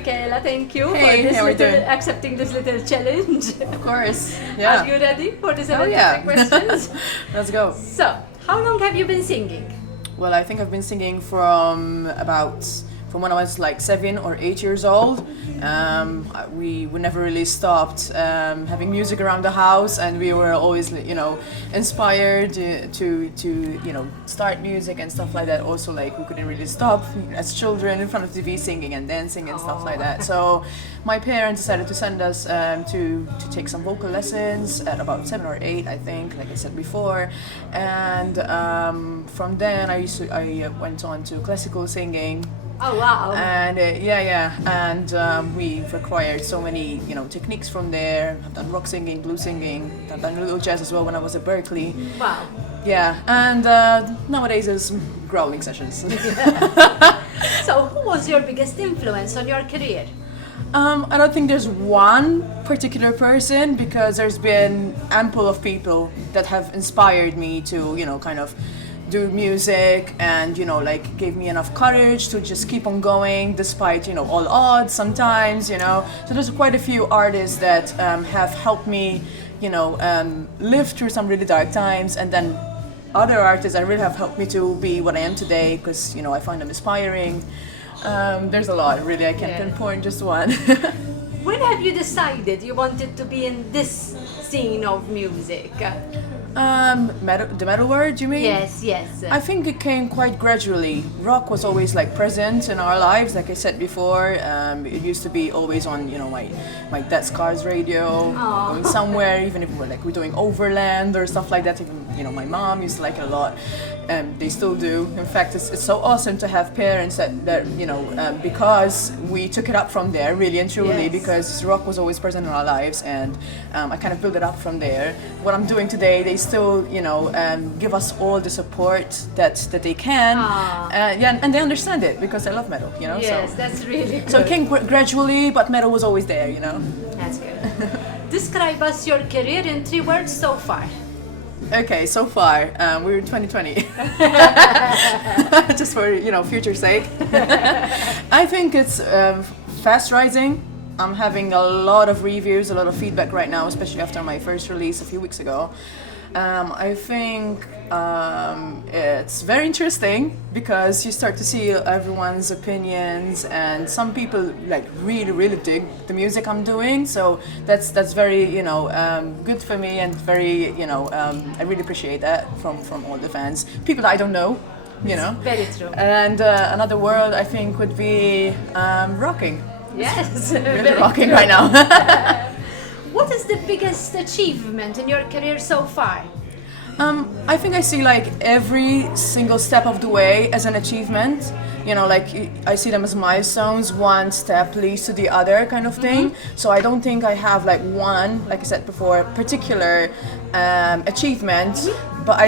Mikaela, thank you Hey, for how are you doing? accepting this little challenge. Of course. Yeah. Are you ready for the Oh, 7 yeah. questions? Let's go. So, how long have you been singing? Well, I think I've been singing from when I was like 7 or 8 years old. We never really stopped having music around the house, and we were always, inspired to start music and stuff like that. Also, like, we couldn't really stop as children in front of TV singing and dancing and stuff like that. So my parents decided to send us to take some vocal lessons at about 7 or 8, I think, like I said before. And from then I went on to classical singing. Oh wow! And we've acquired so many, techniques from there. I've done rock singing, blues singing. I've done a little jazz as well when I was at Berkeley. Wow! Yeah, and nowadays it's growling sessions. So, who was your biggest influence on your career? I don't think there's one particular person, because there's been ample of people that have inspired me to, kind of do music, and gave me enough courage to just keep on going despite all odds sometimes. So there's quite a few artists that have helped me live through some really dark times, and then other artists that really have helped me to be what I am today, because I find them inspiring. There's a lot, really. I can't pinpoint just one. When have you decided you wanted to be in this scene of music? The metal word, you mean? Yes. I think it came quite gradually. Rock was always present in our lives, like I said before. It used to be always on, my dad's car's radio, going somewhere, even if we're doing overland or stuff like that. Even, my mom used to like it a lot. They still do. In fact, it's so awesome to have parents that because we took it up from there, really and truly, because rock was always present in our lives, and I kind of built it up from there. What I'm doing today, they still, give us all the support that they can. And they understand it because they love metal, Yes, that's really good. So it came gradually, but metal was always there, That's good. Describe us your career in 3 words so far. Okay, so far, we're in 2020. Just for, future's sake. I think it's fast rising. I'm having a lot of reviews, a lot of feedback right now, especially after my first release a few weeks ago. I think it's very interesting because you start to see everyone's opinions, and some people really, really dig the music I'm doing. So that's very good for me, and very I really appreciate that from all the fans, people that I don't know. Very true. And another word I think would be rocking. Yes, really rocking right now. What is the biggest achievement in your career so far? I think I see every single step of the way as an achievement. I see them as milestones. One step leads to the other, kind of thing. So I don't think I have one, like I said before, particular achievement. But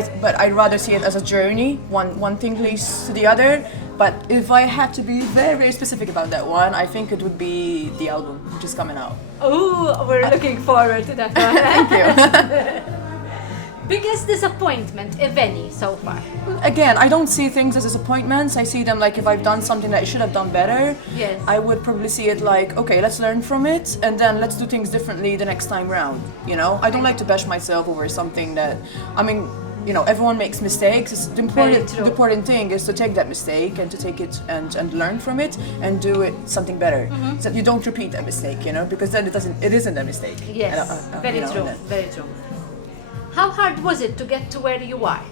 I'd rather see it as a journey. One thing leads to the other. But if I had to be very, very specific about that one, I think it would be the album, which is coming out. Oh, we're looking forward to that one. Thank you. Biggest disappointment, if any, so far? Again, I don't see things as disappointments. I see them if I've done something that I should have done better. Yes. I would probably see it okay, let's learn from it, and then let's do things differently the next time round. I don't like to bash myself over something that, everyone makes mistakes. The important thing is to take that mistake and to take it and learn from it and do it something better. So that you don't repeat that mistake, because then it isn't a mistake. Yes, very true, very true. How hard was it to get to where you are?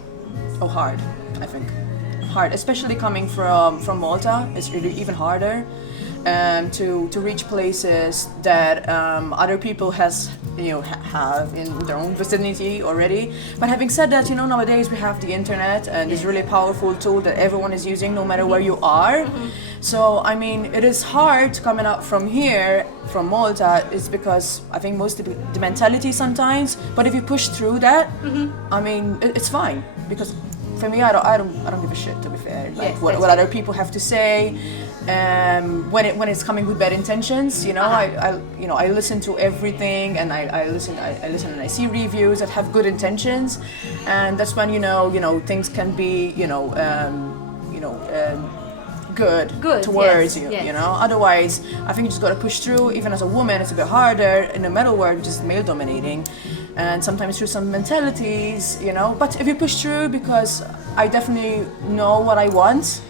Oh, hard, I think. Hard, especially coming from Malta. It's really even harder to reach places that other people have in their own vicinity already. But having said that, nowadays we have the internet, and it's really a powerful tool that everyone is using no matter where you are. So it is hard coming up from here, from Malta. It's because I think most of the mentality sometimes, but if you push through that, it's fine, because for me, I don't give a shit, to be fair. What other people have to say, when it's coming with bad intentions, I listen to everything, and I listen and I see reviews that have good intentions, and that's when things can be good towards you, you know. Otherwise, I think you just gotta push through. Even as a woman, it's a bit harder in the metal world, just male dominating, and sometimes through some mentalities, you know. But if you push through, because I definitely know what I want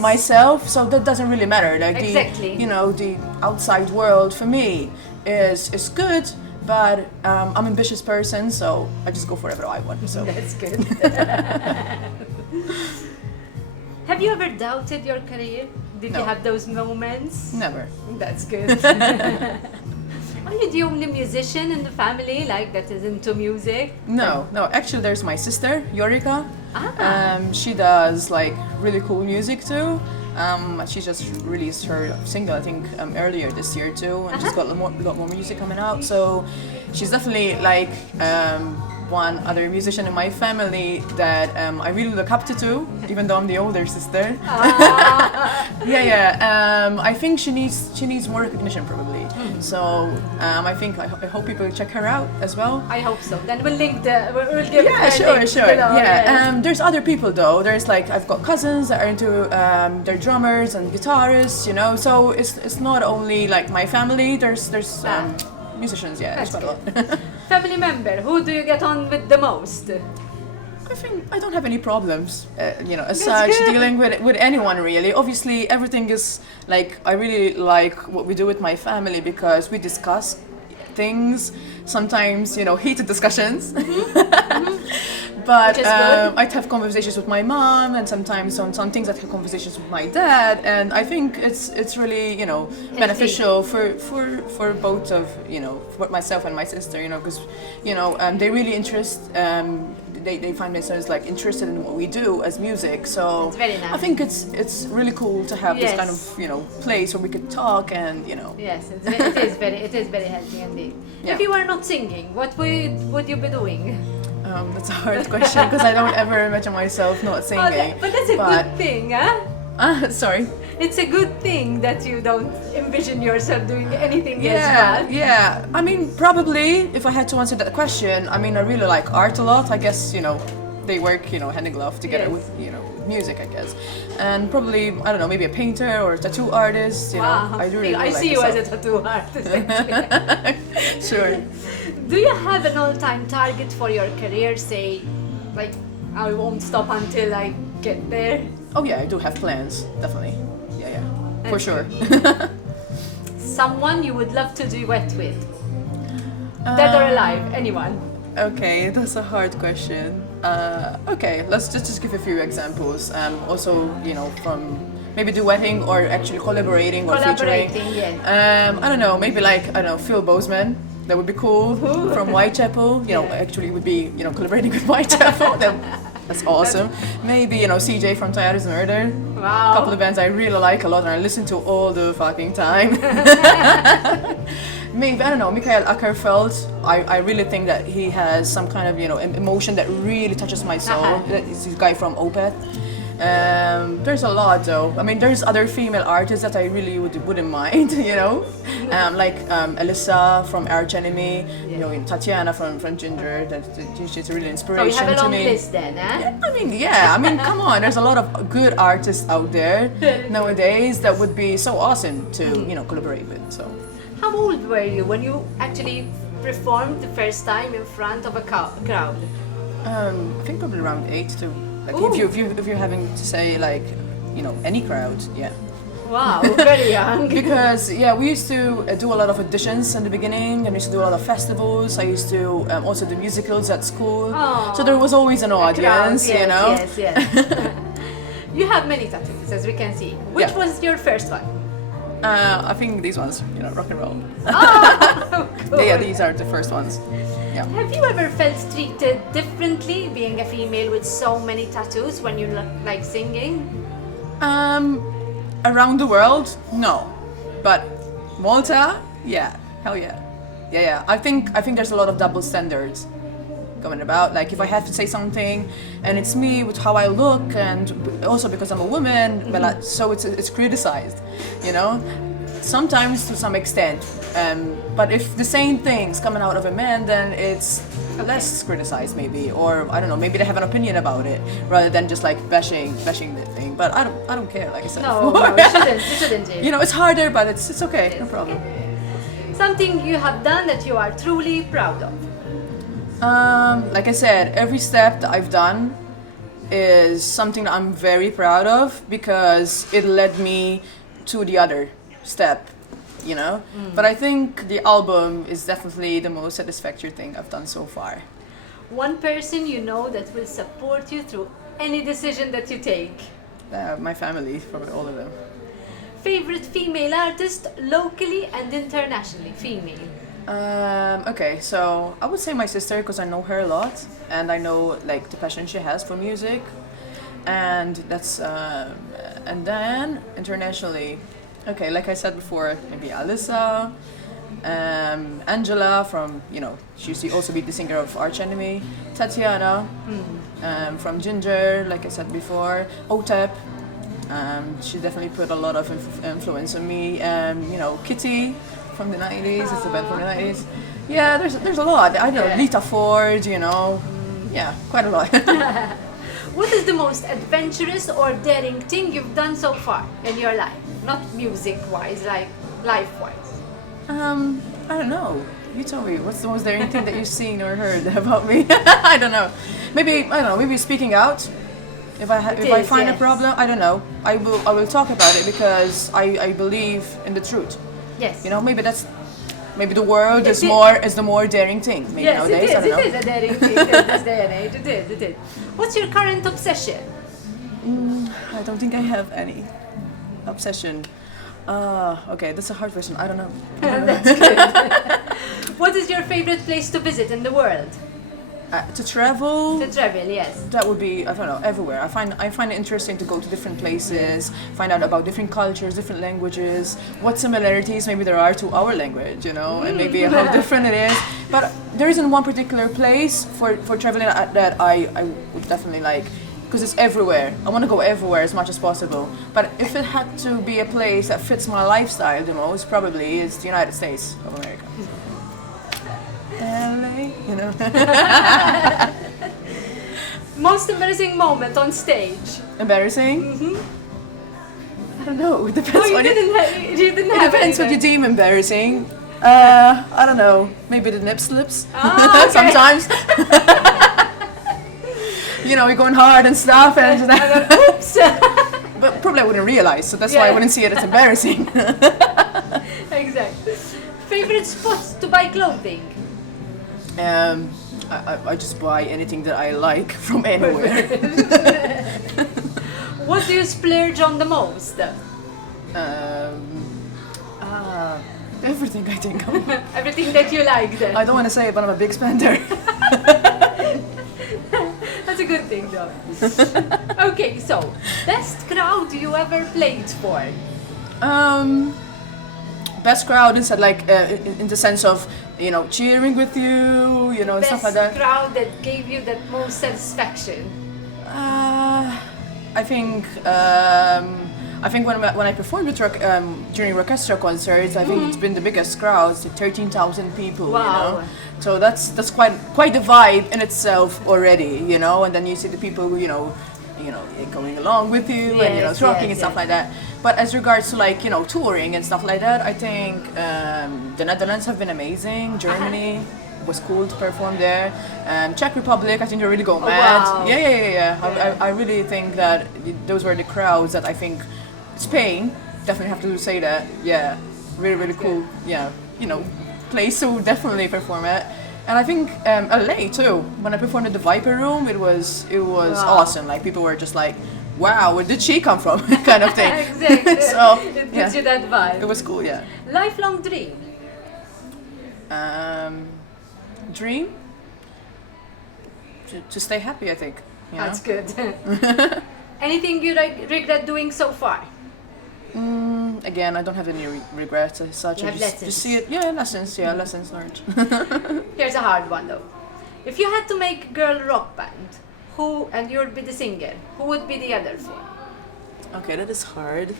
myself, so that doesn't really matter. Like the outside world for me is good, but I'm an ambitious person, so I just go for whatever I want. So that's good. Have you ever doubted your career? Did you have those moments? Never. That's good. Are you the only musician in the family that is into music? No. Actually, there's my sister, Yorika. She does really cool music too. She just released her single, I think, earlier this year too, and she's got a lot more music coming out. So she's definitely one other musician in my family that I really look up to too, even though I'm the older sister. I think she needs more recognition probably. So I hope people check her out as well. I hope so. Then we'll give sure. Below, there's other people though. There's I've got cousins that are into they're drummers and guitarists, you know. So it's not only my family. There's musicians, there's quite a lot. Family member, who do you get on with the most? I think I don't have any problems, as such, dealing with anyone really. Obviously, everything is I really like what we do with my family because we discuss things, sometimes, heated discussions. But I'd have conversations with my mom, and sometimes on some things I'd have conversations with my dad, and I think it's really beneficial for both of for myself and my sister, because they really they find themselves interested in what we do as music. So it's very nice. I think it's really cool to have this kind of place where we could talk and Yes, it is very healthy indeed. Yeah. If you were not singing, what would you be doing? That's a hard question because I don't ever imagine myself not singing. But that's a good thing, huh? Sorry? It's a good thing that you don't envision yourself doing anything as well. Yeah, I mean, probably, if I had to answer that question, I really like art a lot. I guess, they work, hand in glove together with, music, I guess. And probably, I don't know, maybe a painter or a tattoo artist, Wow. I see you as a tattoo artist, actually. Sure. Do you have an all-time target for your career? Say, I won't stop until I get there? Oh yeah, I do have plans, definitely. Yeah, for sure. Someone you would love to duet with? Dead or alive, anyone? Okay, that's a hard question. Okay, let's just give a few examples. Also, from maybe duetting or actually collaborating or featuring. Yeah. I don't know, maybe Phil Bozeman. That would be cool. From 𝐍𝐄 actually would be collaborating with 𝐍𝐿. That's awesome. Maybe 𝐶𝐽 from Toyota's Murder. Wow. A couple of bands I really like a lot and I listen to all the fucking time. Maybe, I don't know, Mikaela Attard. I really think that he has some kind of emotion that really touches my soul. He's a guy from Opeth. There's a lot though. I mean, there's other female artists that I really wouldn't mind, like Alyssa from Arch Enemy, Tatiana from Ginger. She's a really inspiration to me. So you have a long list then, eh? I mean, come on. There's a lot of good artists out there nowadays that would be so awesome to collaborate with. So. How old were you when you actually performed the first time in front of a crowd? I think probably around 8 too. If you're having to say any crowd, yeah. Wow, very young. Because we used to do a lot of auditions in the beginning, and we used to do a lot of festivals. I used to also do musicals at school. Aww. So there was always an audience, Yes. You have many tattoos, as we can see. Which was your first one? I think these ones, rock and roll. Oh, cool. Yeah, these are the first ones. Yeah. Have you ever felt treated differently being a female with so many tattoos when you like singing? Around the world, no. But Malta, yeah, hell yeah. Yeah. I think there's a lot of double standards going about. If I have to say something and it's me with how I look, and also because I'm a woman, so it's criticized, sometimes to some extent. But if the same thing's coming out of a man, then it's less criticized maybe, or I don't know, maybe they have an opinion about it rather than just like bashing the thing. But I don't care, like I said No, before. no, you shouldn't. You know, it's harder, but it's okay, no problem. Something you have done that you are truly proud of. Like I said, every step that I've done is something that I'm very proud of because it led me to the other step, you know? But I think the album is definitely the most satisfactory thing I've done so far. One person you know that will support you through any decision that you take. My family, probably all of them. Favorite female artist locally and internationally? Female. Okay, so I would say my sister because I know her a lot and I know like the passion she has for music, and that's and then internationally, okay, like I said before, maybe Alyssa, Angela from, you know, she used to also be the singer of Arch Enemy, Tatiana from Ginger, like I said before, Otep. She definitely put a lot of influence on me. You know, Kitty from the 90s, it's a band from the 90s. Yeah, there's a lot. I don't know, Lita Ford, you know. Yeah, quite a lot. What is the most adventurous or daring thing you've done so far in your life? Not music-wise, like life-wise. I don't know. You tell me, what's the most daring thing that you've seen or heard about me? I don't know. Maybe, I don't know, maybe speaking out. If I find a problem, I don't know. I will talk about it because I believe in the truth. Yes. You know, maybe the world is the more daring thing. Maybe yes, nowadays, I don't know. It is a daring thing in this day and age. It is. What's your current obsession? I don't think I have any obsession. Okay, that's a hard question. I don't know. That's good. What is your favorite place to visit in the world? To travel. To travel, yes. That would be, I don't know, everywhere. I find it interesting to go to different places, find out about different cultures, different languages, what similarities maybe there are to our language, you know, and maybe how different it is. But there isn't one particular place for traveling that I would definitely like, because it's everywhere. I want to go everywhere as much as possible. But if it had to be a place that fits my lifestyle the most, probably is the United States of America. LA, you know. Most embarrassing moment on stage? Embarrassing? I don't know. It depends. You didn't have It depends what you anything. deem embarrassing. I don't know. Maybe the nip slips. Oh, okay. Sometimes. You know, you're going hard and stuff, and Oops. but probably I wouldn't realize. So that's why I wouldn't see it as embarrassing. Exactly. Favorite spots to buy clothing? I just buy anything that I like from anywhere. What do you splurge on the most? Everything, I think. Everything that you like then. I don't want to say it, but I'm a big spender. That's a good thing though. Okay, so best crowd you ever played for? Best crowd is like in the sense of, you know, cheering with you, you know, and stuff like that. Best crowd that gave you the most satisfaction? I think when I performed with during orchestra concerts, I think it's been the biggest crowds, 13,000 people. Wow. You know, so that's quite the vibe in itself already, you know. And then you see the people, you know, going along with you and, you know, talking and stuff like that. But as regards to, like, you know, touring and stuff like that, I think the Netherlands have been amazing. Germany was cool to perform there. Czech Republic, I think they really go mad. Wow. Yeah. I really think that those were the crowds that I think. Spain, definitely have to say that. Yeah, really cool. Yeah, you know, place to definitely perform at. And I think LA too. When I performed at the Viper Room, it was awesome. Like, people were just like, "Wow, where did she come from?" kind of thing. Exactly. So it gives you that vibe. It was cool. Yeah. Lifelong dream. Dream. To stay happy, I think. You know? That's good. Anything you regret doing so far? Again, I don't have any regrets as such. You have lessons. Just see it. Yeah, lessons. Yeah, lessons learned. Here's a hard one though. If you had to make a girl rock band, and you'd be the singer, who would be the other four? Okay, that is hard.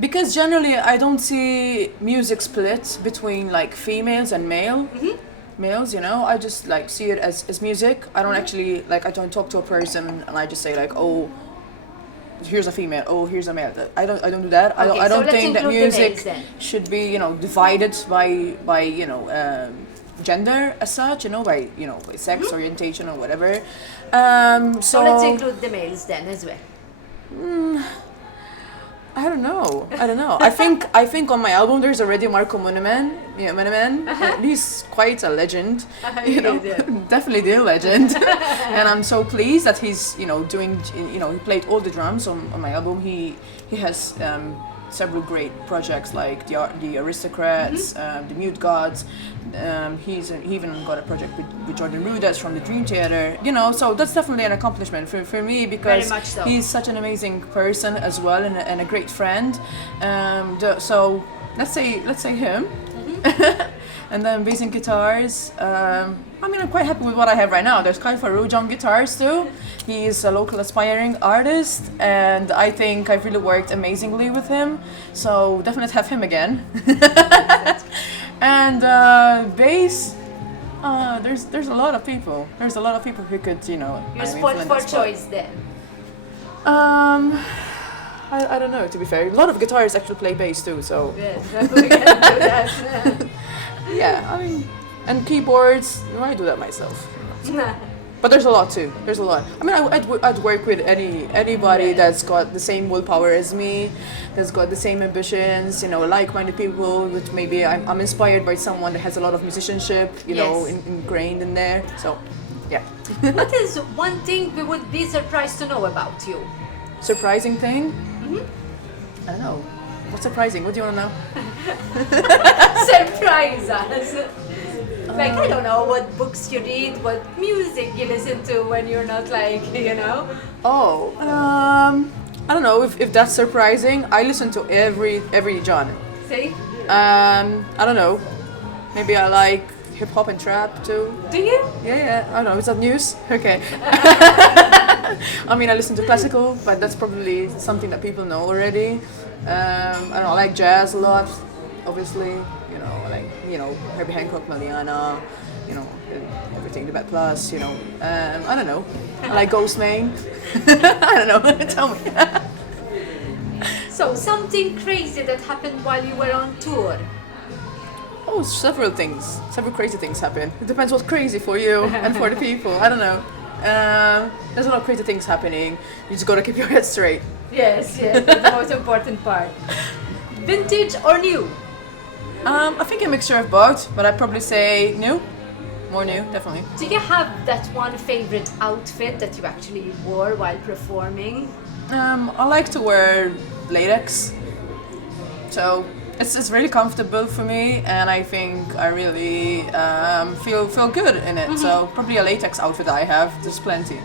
Because generally I don't see music split between like females and males, you know. I just like see it as music. I don't actually like, I don't talk to a person and I just say like, oh, here's a female, oh, here's a male. I don't do that. Okay, I don't so let's think that include the males music then. should be, you know, divided by you know, gender as such, you know, by sex orientation or whatever. So let's include the males then as well. I don't know. I think on my album there's already Marco Munemen. Yeah, Munemen. He's quite a legend. You know, definitely a legend. And I'm so pleased that he's, you know, doing, you know, he played all the drums on my album. He has several great projects like the Aristocrats, the Mute Gods. He even got a project with Jordan Rudess from the Dream Theater. You know, so that's definitely an accomplishment for me because Very much so. He's such an amazing person as well and a great friend. So let's say him. And then bass and guitars. I mean, I'm quite happy with what I have right now. There's Kyle Farouj on guitars too. He's a local aspiring artist, and I think I've really worked amazingly with him. So definitely have him again. And bass. There's a lot of people. There's a lot of people who could, you know. Your spot for choice then. I don't know, to be fair. A lot of guitarists actually play bass too, so. Yes, we can do that. Yeah, I mean, and keyboards, I do that myself. But there's a lot too. There's a lot. I mean, I'd work with anybody that's got the same willpower as me, that's got the same ambitions, you know, like-minded people. Which maybe I'm inspired by someone that has a lot of musicianship, you know, ingrained in there. So, yeah. What is one thing we would be surprised to know about you? Surprising thing? I don't know. What's surprising? What do you want to know? Surprise us. Like, I don't know what books you read, what music you listen to when you're not like, you know? Oh, I don't know if that's surprising. I listen to every genre. See? I don't know. Maybe I like hip hop and trap too. Do you? Yeah. I don't know. Is that news? Okay. I mean, I listen to classical, but that's probably something that people know already. I don't know. I like jazz a lot, obviously. You know, Herbie Hancock, Maliana, you know, everything, the Bad Plus, you know. I don't know. I like Ghostman. I don't know. Tell me. So, something crazy that happened while you were on tour. Oh, several things. Several crazy things happen. It depends what's crazy for you and for the people. I don't know. There's a lot of crazy things happening. You just gotta keep your head straight. Yes, that's the most important part. Vintage or new? I think a mixture of both, but I'd probably say new. More new, definitely. Do you have that one favorite outfit that you actually wore while performing? I like to wear latex. So it's really comfortable for me, and I think I really feel good in it. So probably a latex outfit I have. There's plenty.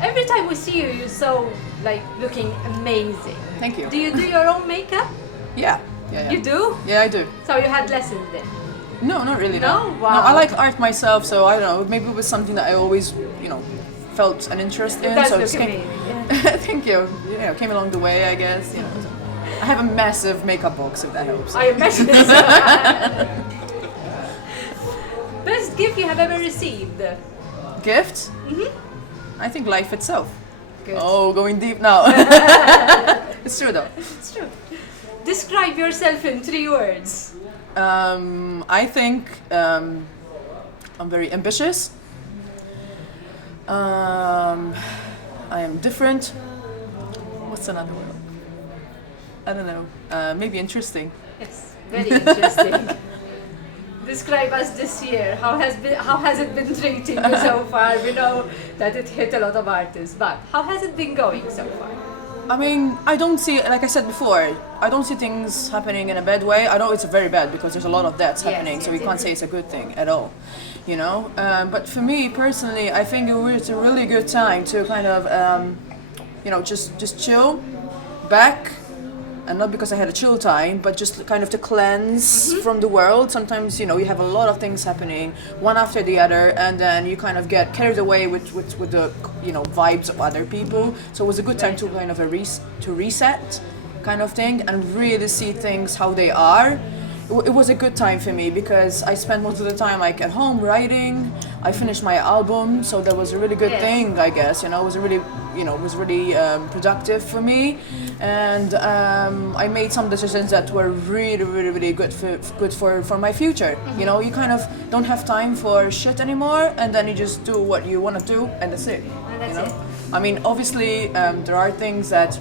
Every time we see you, you're so like looking amazing. Thank you. Do you do your own makeup? Yeah. You do? Yeah, I do. So you had lessons then? No, not really. No? No. Wow. No, I like art myself, so I don't know. Maybe it was something that I always, you know, felt an interest in. It does so look it came, amazing. Thank you. You know, came along the way, I guess. You know, I have a massive makeup box, if that helps. I imagine so. Best gift you have ever received? Gift? I think life itself. Good. Oh, going deep now. It's true though. It's true. Describe yourself in 3 words. I think I'm very ambitious. I am different. What's another word? I don't know. Maybe interesting. Yes, very interesting. Describe us this year. How has it been treating you so far? We know that it hit a lot of artists, but how has it been going so far? I mean, I don't see, like I said before, I don't see things happening in a bad way. I know it's very bad because there's a lot of deaths happening, so we can't say it's a good thing at all, you know. But for me personally, I think it was a really good time to kind of, you know, just chill back, and not because I had a chill time, but just kind of to cleanse from the world. Sometimes, you know, you have a lot of things happening, one after the other, and then you kind of get carried away with the, you know, vibes of other people. So it was a good time to kind of to reset kind of thing and really see things how they are. It was a good time for me because I spent most of the time like at home writing. I finished my album, so that was a really good thing, I guess. You know, it was really, you know, it was really productive for me, and I made some decisions that were really good for my future. You know, you kind of don't have time for shit anymore, and then you just do what you want to do, and that's it. And that's you know? it. I mean, obviously, there are things that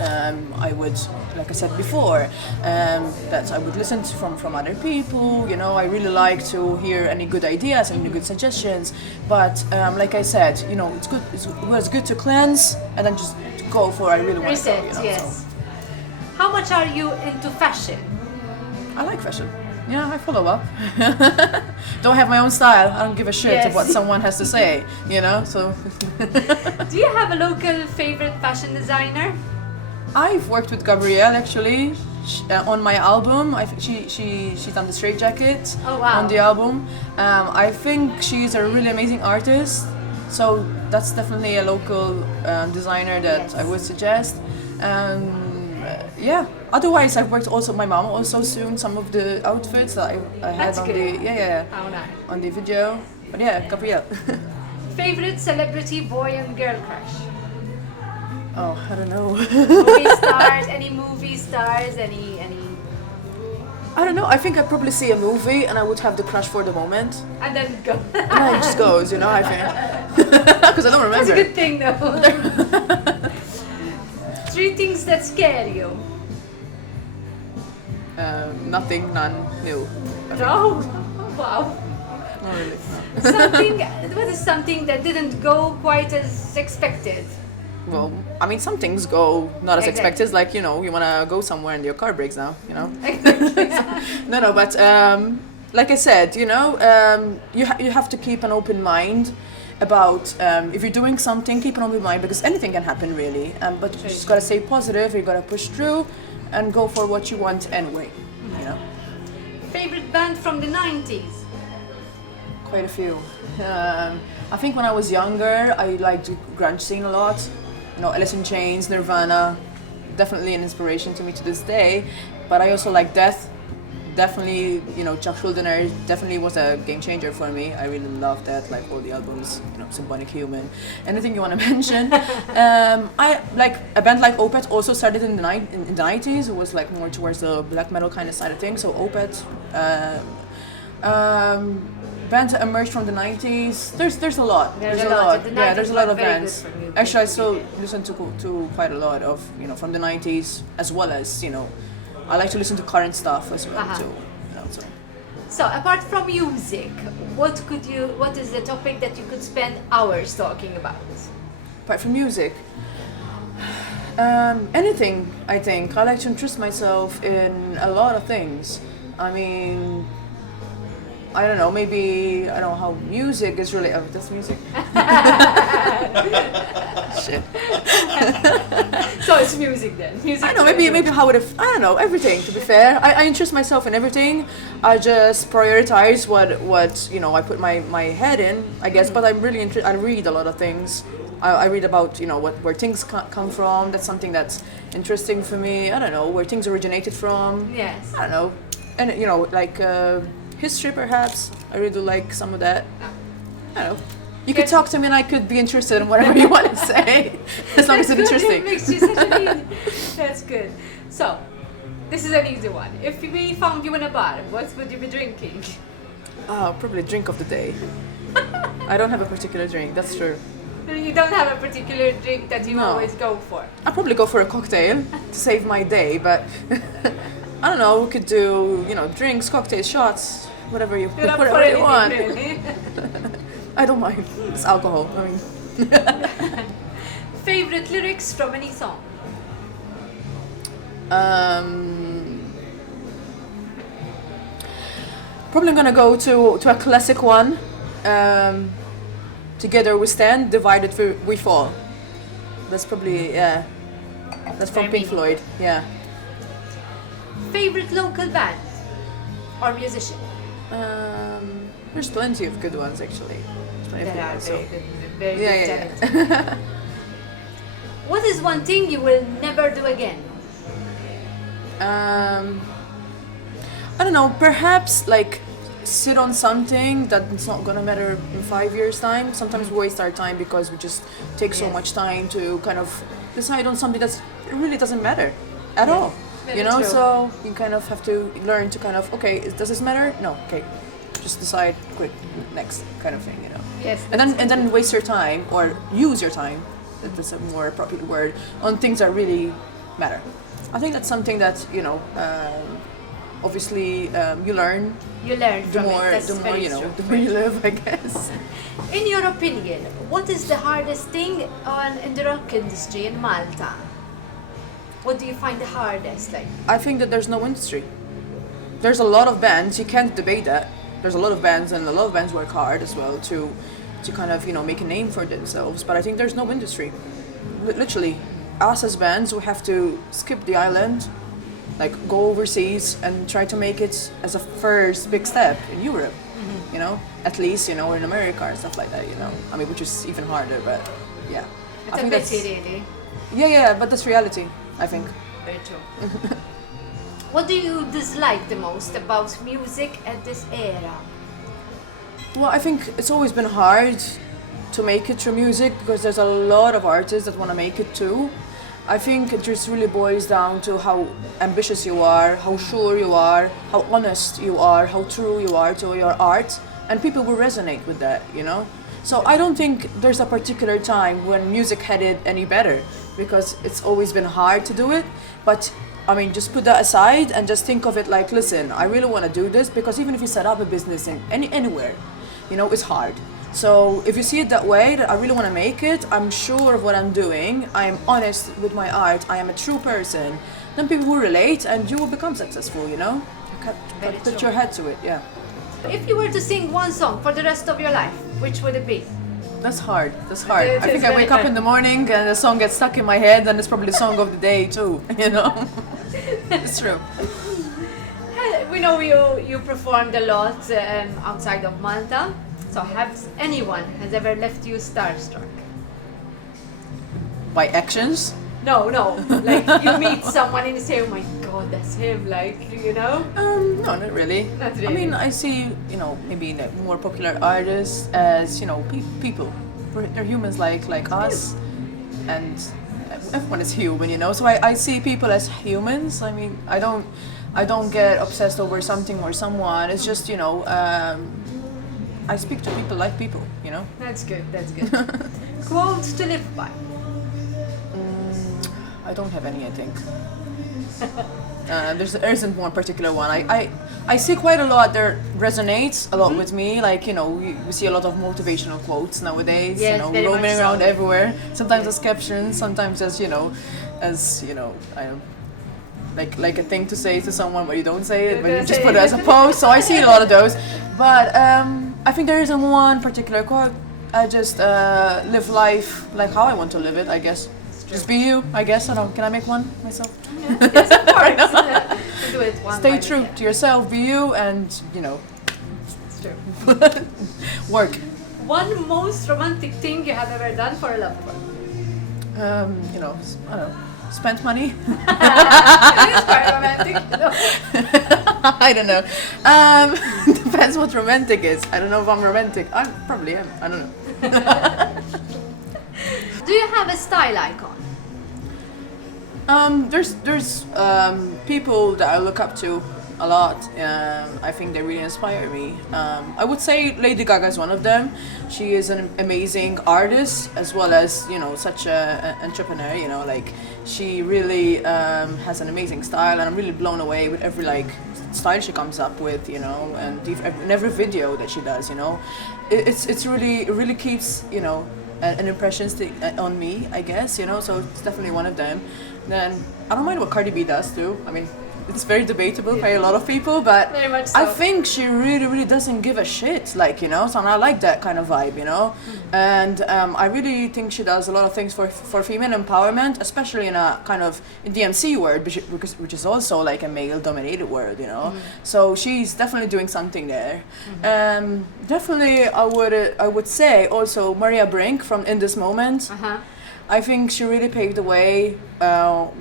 I would, like I said before, that I would listen to from other people. You know, I really like to hear any good ideas and any good suggestions. But like I said, you know, it's good. It was good to cleanse and then just to go for. I really want to Reset, go. You know, yes. so. How much are you into fashion? I like fashion. Yeah, I follow up. Don't have my own style. I don't give a shit of what someone has to say. You know, so. Do you have a local favorite fashion designer? I've worked with Gabrielle actually on my album. She's done the straight jacket on the album. I think she's a really amazing artist, so that's definitely a local designer that I would suggest. Yeah. Otherwise, I've worked also. My mom also sewn some of the outfits that I had on the How nice. on the video. But yeah, Gabrielle. Favorite celebrity boy and girl crush? Oh, I don't know. Movie stars, any movie stars, any. I don't know. I think I'd probably see a movie and I would have the crush for the moment. And then go. And then it just goes, you know, I think. Because I don't remember. That's a good thing though. 3 things that scare you. Nothing, none, new. No? Wow. Not really. What is something that didn't go quite as expected? Well, I mean, some things go not as Exactly. expected. Like, you know, you want to go somewhere and your car breaks down, you know. No, but like I said, you know, you have to keep an open mind about if you're doing something, keep an open mind because anything can happen really. But you just gotta stay positive. You gotta push through and go for what you want anyway. You know. Favorite band from the 90s? Quite a few. I think when I was younger, I liked the grunge scene a lot. You know, Alice in Chains, Nirvana, definitely an inspiration to me to this day. But I also like Death. Definitely, you know, Chuck Schuldiner definitely was a game changer for me. I really loved that, like all the albums, you know, Symphonic Human, anything you want to mention. I like a band like Opeth also started in the 90s. It was like more towards the black metal kind of side of things. So Opeth, bands that emerged from the 90s. There's a lot. There's a lot. Yeah, there's a lot of bands. Actually, I still listen to quite a lot of, you know, from the 90s as well as, you know, I like to listen to current stuff as well too. You know, so apart from music, what is the topic that you could spend hours talking about? Apart from music, anything. I think I like to interest myself in a lot of things. I mean, I don't know, maybe, I don't know how music is really, oh, that's music. Shit. So it's music then. Music. I don't know, maybe how would have, I don't know, everything, to be fair. I interest myself in everything. I just prioritize what you know, I put my head in, I guess, but I'm really I read a lot of things. I read about, you know, where things come from. That's something that's interesting for me. I don't know, where things originated from. Yes. I don't know. And, you know, like, history perhaps. I really do like some of that. I don't know. You could talk to me and I could be interested in whatever you want to say. As long as it's interesting. It makes you such an easy. That's good. So, this is an easy one. If we found you in a bar, what would you be drinking? Oh, probably drink of the day. I don't have a particular drink, that's true. You don't have a particular drink that you always go for? I'll probably go for a cocktail to save my day, but I don't know, we could do, you know, drinks, cocktails, shots, whatever you want. Really. I don't mind. It's alcohol. I mean. Favorite lyrics from any song? Probably gonna go to a classic one. Together we stand, divided we fall. That's probably, yeah. That's from Pink Floyd. Yeah. Favorite local band or musician? There's plenty of good ones actually. There are very good, very Yeah, good talent. What is one thing you will never do again? I don't know, perhaps like sit on something that's not gonna matter in 5 years' time. Sometimes we waste our time because we just take so Yes. much time to kind of decide on something that really doesn't matter at Yes, all. very You know, true. so you kind of have to learn to kind of, okay, does this matter? No, okay, just decide, quick, next kind of thing, you know. Yes. And then waste your time or use your time, that's a more appropriate word, on things that really matter. I think that's something that, you know, obviously you learn You learn the from more, it. That's the more very you know, true. the more you live, I guess. In your opinion, what is the hardest thing in the rock industry in Malta? What do you find the hardest? Like, I think that there's no industry. There's a lot of bands, you can't debate that. There's a lot of bands and a lot of bands work hard as well to kind of, you know, make a name for themselves, but I think there's no industry. Literally, us as bands, we have to skip the island, like go overseas and try to make it as a first big step in Europe, you know, at least, you know, or in America or stuff like that, you know. I mean, which is even harder, but yeah. it's I a think pity, that's- really. Yeah, but that's reality, I think. Very true. What do you dislike the most about music at this era? Well, I think it's always been hard to make it through music because there's a lot of artists that want to make it too. I think it just really boils down to how ambitious you are, how sure you are, how honest you are, how true you are to your art, and people will resonate with that, you know? So I don't think there's a particular time when music had it any better because it's always been hard to do it, but I mean, just put that aside and just think of it like, listen, I really want to do this because even if you set up a business in anywhere, you know, it's hard. So if you see it that way, that I really want to make it, I'm sure of what I'm doing, I am honest with my art, I am a true person, then people will relate and you will become successful, you know? You Very can put true. your head to it, yeah. If you were to sing one song for the rest of your life, which would it be? That's hard, that's hard. It I is think I very wake up hard. in the morning and the song gets stuck in my head and it's probably the song of the day too, you know? It's true. We know you performed a lot outside of Malta. So has anyone ever left you starstruck? By actions? No, like you meet someone and you say, oh my god, that's him, like, you know? No, not really. Not I really. mean, I see, you know, maybe like more popular artists as, you know, people. They're humans like us, and everyone is human, you know. So I see people as humans. I mean, I don't get obsessed over something or someone. It's just, you know, I speak to people like people, you know. That's good. Quote to live by. I don't have any, I think. There isn't one particular one. I see quite a lot that resonates a lot with me. Like, you know, we see a lot of motivational quotes nowadays, Yes, you know, very much roaming so. around everywhere. Sometimes as captions, sometimes as, you know, I am like a thing to say to someone but you don't say it, but you just put it as a post. So I see a lot of those. But I think there isn't one particular quote. I just live life like how I want to live it, I guess. Just be you, I guess. I don't know. Can I make one myself? Yes, of course. We'll do it one Stay by true one. to yourself, be you, and, you know, It's true. work. One most romantic thing you have ever done for a loved one? You know, I don't know, spent money. It is quite romantic. No. I don't know. Depends what romantic is. I don't know if I'm romantic. I probably am. I don't know. Do you have a style icon? There's people that I look up to a lot. I think they really inspire me. I would say Lady Gaga is one of them. She is an amazing artist as well as, you know, such an entrepreneur. You know, like she really has an amazing style, and I'm really blown away with every like style she comes up with. You know, and in every video that she does. You know, it really keeps, you know, an impression on me, I guess, you know, so it's definitely one of them. Then I don't mind what Cardi B does too. I mean, it's very debatable by a lot of people, but Very much I so. think she really, really doesn't give a shit, like, you know, so I like that kind of vibe, you know, and I really think she does a lot of things for female empowerment, especially in a kind of, in the MC world, which is also like a male-dominated world, you know, so she's definitely doing something there. Definitely, I would say also Maria Brink from In This Moment. I think she really paved the way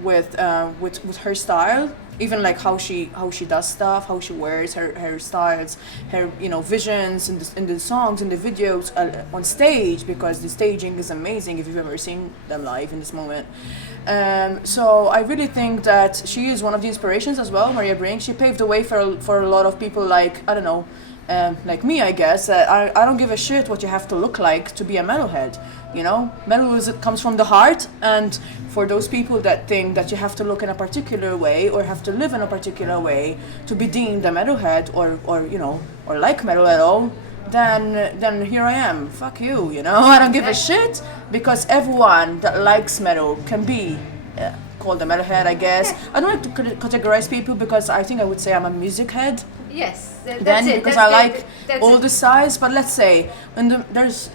with her style, even like how she does stuff, how she wears her styles, her, you know, visions in the songs, in the videos, on stage, because the staging is amazing if you've ever seen them live In This Moment. So I really think that she is one of the inspirations as well, Maria Brink. She paved the way for a lot of people, like, I don't know, like me, I guess. I don't give a shit what you have to look like to be a metalhead. You know, metal comes from the heart, and for those people that think that you have to look in a particular way or have to live in a particular way to be deemed a metalhead or you know, or like metal at all, then here I am. Fuck you, you know. I don't give a shit, because everyone that likes metal can be called a metalhead, I guess. I don't like to categorize people, because I think I would say I'm a music head. Yes, that's Then it. because That's I like that's all it. the sides, but let's say when there's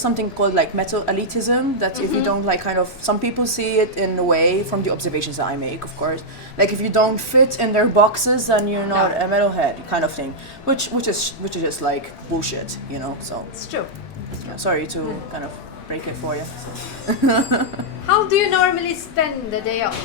something called like metal elitism, that if you don't like, kind of, some people see it in a way from the observations that I make, of course, like if you don't fit in their boxes, then you're not a metalhead, kind of thing, which is just like bullshit, you know. So It's true. yeah, sorry to kind of break it for you. How do you normally spend the day off?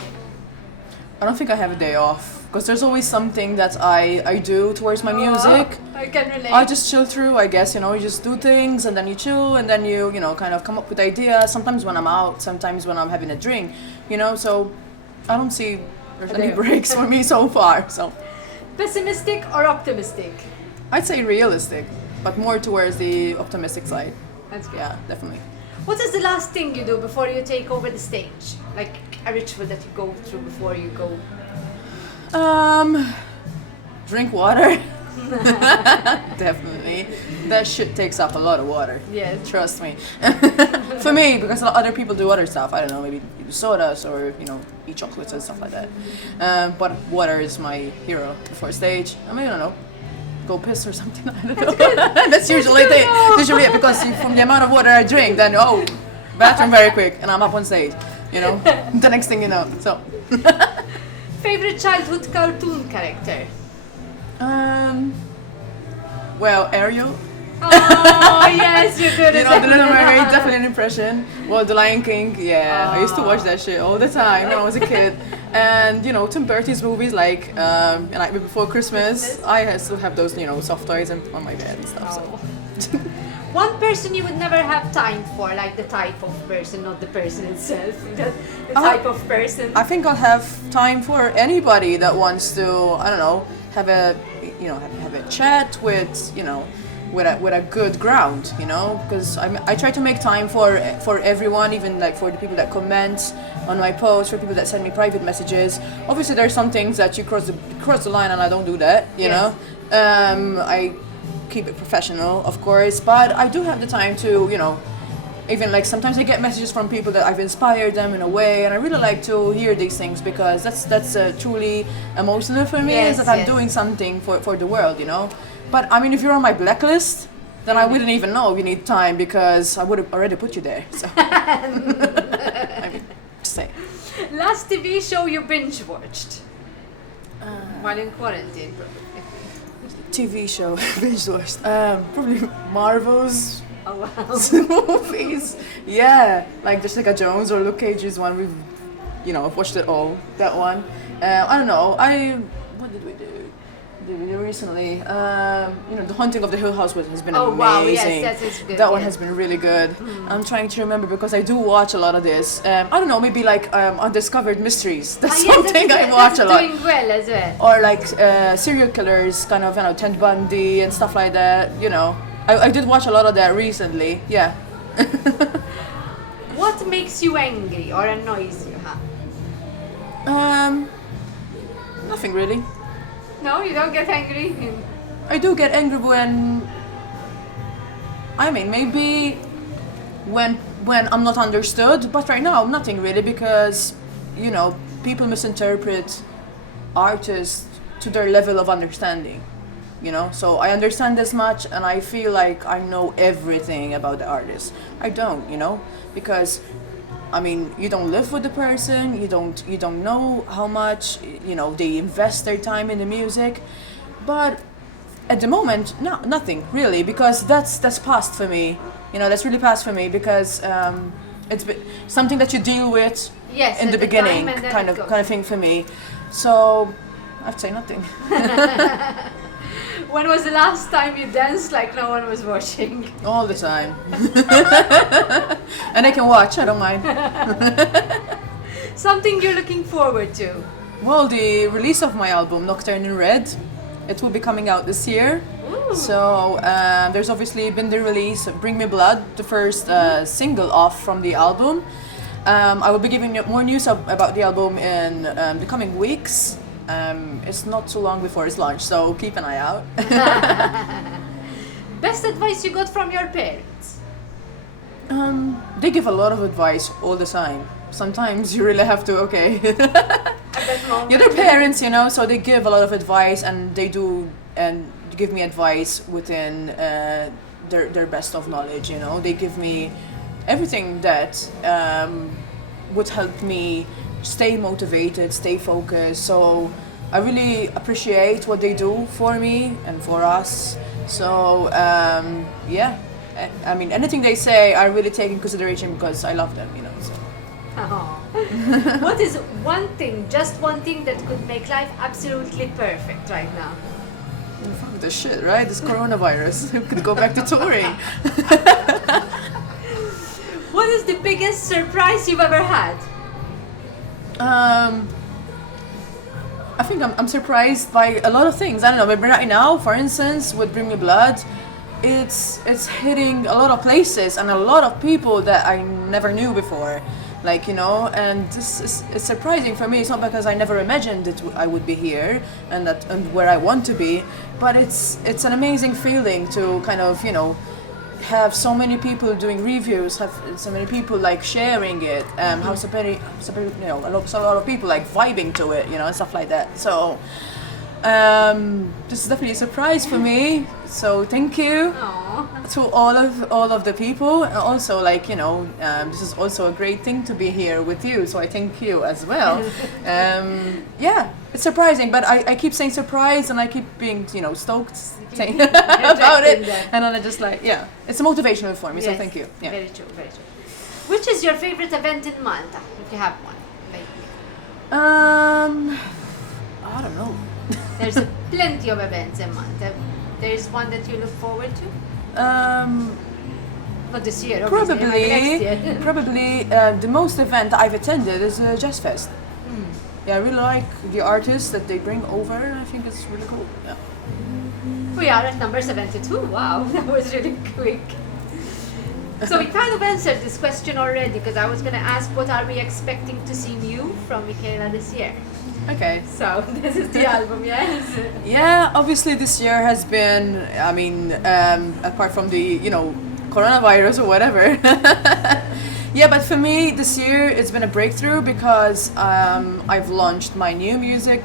I don't think I have a day off, because there's always something that I do towards my music. I can relate. I just chill through, I guess, you know, you just do things and then you chill and then you know, kind of come up with ideas, sometimes when I'm out, sometimes when I'm having a drink, you know, so I don't see there's any breaks for me so far, so. Pessimistic or optimistic? I'd say realistic, but more towards the optimistic side. That's good. Yeah, definitely. What is the last thing you do before you take over the stage? Like a ritual that you go through before you go? Drink water. Definitely. That shit takes up a lot of water. Yes. Trust me. For me, because other people do other stuff. I don't know, maybe you do sodas or, you know, eat chocolates and stuff like that. But water is my hero before stage. I mean, I don't know. Go piss or something. I don't know. That's usually it, because from the amount of water I drink, then bathroom very quick, and I'm up on stage. You know, the next thing you know. So. Favorite childhood cartoon character? Well, Ariel. Oh yes, you did it. You know, the Little Mermaid, definitely an impression. Well, the Lion King, yeah, I used to watch that shit all the time when I was a kid. And you know, Tim Burton's movies, like Night Before Christmas. I still have those, you know, soft toys on my bed and stuff. So. One person you would never have time for, like the type of person, not the person itself. The type of person. I think I'll have time for anybody that wants to, I don't know, have a chat with, you know, with a good ground, you know, because I try to make time for everyone, even like for the people that comment on my posts, for people that send me private messages. Obviously, there are some things that you cross the line, and I don't do that, you know. I keep it professional, of course, but I do have the time to, you know, even like sometimes I get messages from people that I've inspired them in a way, and I really like to hear these things, because that's truly emotional for me, is that I'm doing something for the world, you know. But I mean, if you're on my blacklist, then I wouldn't even know you need time, because I would have already put you there. So. I mean, just say. Last TV show you binge watched? While in quarantine, probably. TV show binge watched. Probably Marvel's movies. Yeah, like Jessica Jones or Luke Cage's one. We've, you know, I've watched it all. That one. I don't know. What did we do? Recently, you know, The Haunting of the Hill House has been amazing. Wow, yes, that is good. That one has been really good. I'm trying to remember, because I do watch a lot of this. I don't know, maybe like Undiscovered Mysteries. That's something I watch a lot. Doing well as well. Or like serial killers, kind of, you know, Ted Bundy and stuff like that. You know, I did watch a lot of that recently. Yeah. What makes you angry or annoys you? Nothing really. No, you don't get angry? I do get angry when, I mean, maybe when I'm not understood, but right now nothing really, because, you know, people misinterpret artists to their level of understanding, you know. So I understand this much, and I feel like I know everything about the artist. I don't, you know, because I mean, you don't live with the person, you don't know how much, you know, they invest their time in the music, but at the moment, nothing really, because that's past for me. You know, that's really past for me because it's something that you deal with in the beginning, kind of thing for me. So I'd say nothing. When was the last time you danced like no one was watching? All the time. And I can watch, I don't mind. Something you're looking forward to? Well, the release of my album, Nocturne in Red, it will be coming out this year. Ooh. So there's obviously been the release of Bring Me Blood, the first single off from the album. I will be giving you more news about the album in the coming weeks. It's not too long before it's launched, so keep an eye out. Best advice you got from your parents? They give a lot of advice all the time. Sometimes you really have to, okay. You're their parents, you know, so they give a lot of advice, and they do and give me advice within their best of knowledge, you know. They give me everything that would help me stay motivated, stay focused. So I really appreciate what they do for me and for us. So yeah, I mean, anything they say I really take in consideration because I love them, you know. So. What is one thing, just one thing that could make life absolutely perfect right now? Fuck this shit, right? This coronavirus. We could go back to touring. What is the biggest surprise you've ever had? I think I'm surprised by a lot of things. I don't know, maybe right now, for instance, with Bring Me Blood, it's hitting a lot of places and a lot of people that I never knew before. Like, you know, and this is it's surprising for me. It's not because I never imagined that I would be here and where I want to be, but it's an amazing feeling to kind of, you know, have so many people doing reviews, have so many people like sharing it, have so many, you know, a lot of people like vibing to it, you know, and stuff like that. So this is definitely a surprise for me. So thank you. Aww. To all of the people. And also, like, you know, this is also a great thing to be here with you. So I thank you as well. Yeah, it's surprising, but I keep saying surprise, and I keep being, you know, stoked saying about it, and then I just like, yeah, it's motivational for me. Yes. So thank you. Yeah. Very true, very true. Which is your favorite event in Malta, if you have one? I don't know. There's plenty of events in Malta. There's one that you look forward to? Not this year, obviously. Next year. Probably the most event I've attended is Jazz Fest. Yeah, I really like the artists that they bring over. I think it's really cool. Yeah. We are at number 72. Wow, that was really quick. So we kind of answered this question already, because I was going to ask, what are we expecting to see new from Michaela this year? Okay. So this is the album, yes? Yeah, obviously this year has been, I mean, apart from the, you know, coronavirus or whatever. Yeah, but for me this year it's been a breakthrough because I've launched my new music,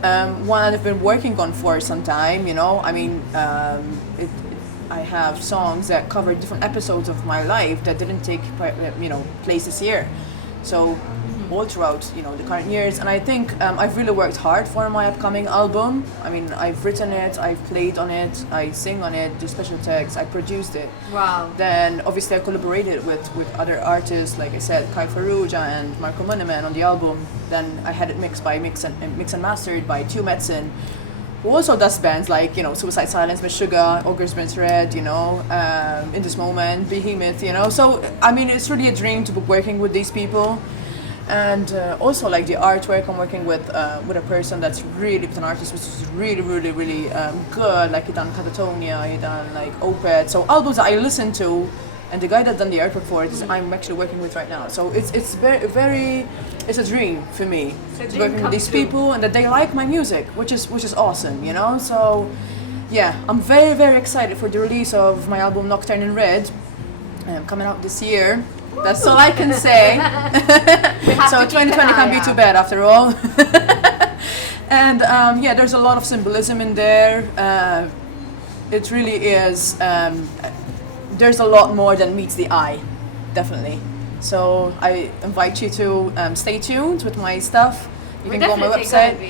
one that I've been working on for some time, you know. I mean, I have songs that cover different episodes of my life that didn't take, you know, place this year. So all throughout, you know, the current years, and I think I've really worked hard for my upcoming album. I mean, I've written it, I've played on it, I sing on it, do special text, I produced it. Wow. Then obviously I collaborated with other artists, like I said, Kai Farouja and Marco Muneman on the album. Then I had it mixed and mastered by Tue Metzen, who also does bands like, you know, Suicide Silence, Miss Sugar, Ogre's Prince Red, you know, In This Moment, Behemoth, you know. So I mean, it's really a dream to be working with these people. And also, like, the artwork, I'm working with a person that's really, with an artist which is really good. Like, he done Catatonia, he done like Opeth. So albums that I listen to, and the guy that done the artwork for it is I'm actually working with right now. So it's very it's a dream for me to work with these people, and that they like my music, which is awesome, you know. So yeah, I'm very excited for the release of my album Nocturne in Red, coming out this year. That's all I can say. So 2020 can't be too bad after all. And yeah, there's a lot of symbolism in there. It really is. There's a lot more than meets the eye, definitely. So I invite you to stay tuned with my stuff. You can go on my website.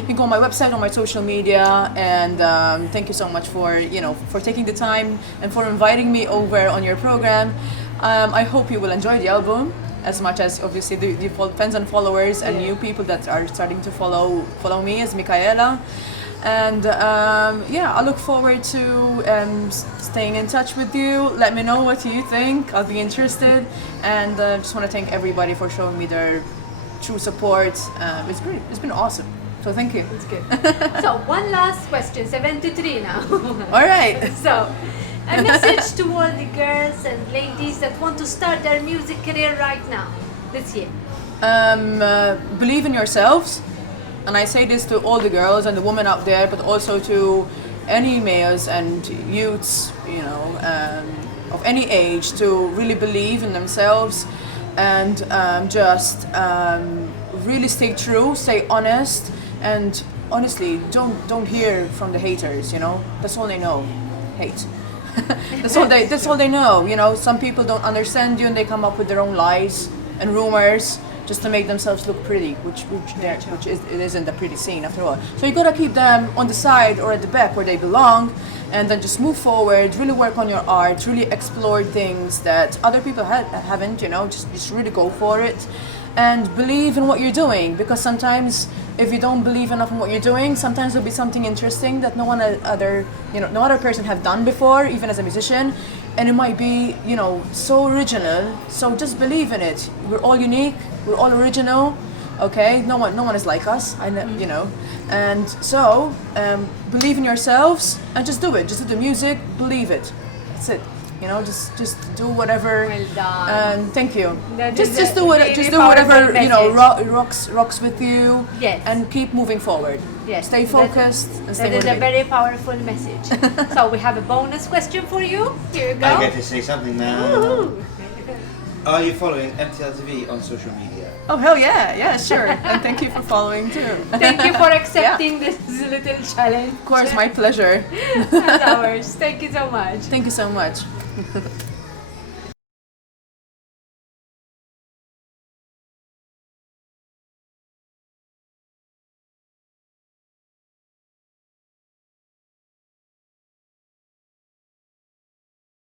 You can go on my website, on my social media, and thank you so much for for taking the time and for inviting me over on your program. I hope you will enjoy the album as much as obviously the fans and followers and new people that are starting to follow me as Mikaela. And yeah, I look forward to staying in touch with you. Let me know what you think. I'll be interested, and just want to thank everybody for showing me their true support. It's great. It's been awesome. So thank you. It's good. So one last question, 73 now. All right. So a message to all the girls and ladies that want to start their music career right now, this year. Believe in yourselves. And I say this to all the girls and the women out there, but also to any males and youths, of any age, to really believe in themselves and just really stay true, stay honest, and honestly, don't hear from the haters. That's all they know, hate. That's all they know. Some people don't understand you, and they come up with their own lies and rumors just to make themselves look pretty, which it isn't a pretty scene after all. So you gotta keep them on the side or at the back where they belong, and then just move forward, really work on your art, really explore things that other people haven't, just really go for it. And believe in what you're doing, because sometimes if you don't believe enough in what you're doing, sometimes there'll be something interesting that no other person have done before, even as a musician, and it might be, so original. So just believe in it. We're all unique, we're all original, okay? No one is like us, and so believe in yourselves and just do it. Just do the music, believe it. That's it. Just do whatever. Well done. Thank you. Just do whatever rocks with you. Yes. And keep moving forward. Yes. Stay focused and stay That is a motivated. very powerful message. So we have a bonus question for you. Here you go. I get to say something now. Woohoo. Are you following Untitled TV on social media? Oh hell yeah, sure. And thank you for following too. Thank you for accepting this little challenge. Of course, my pleasure. As ours. Thank you so much. Thank you so much.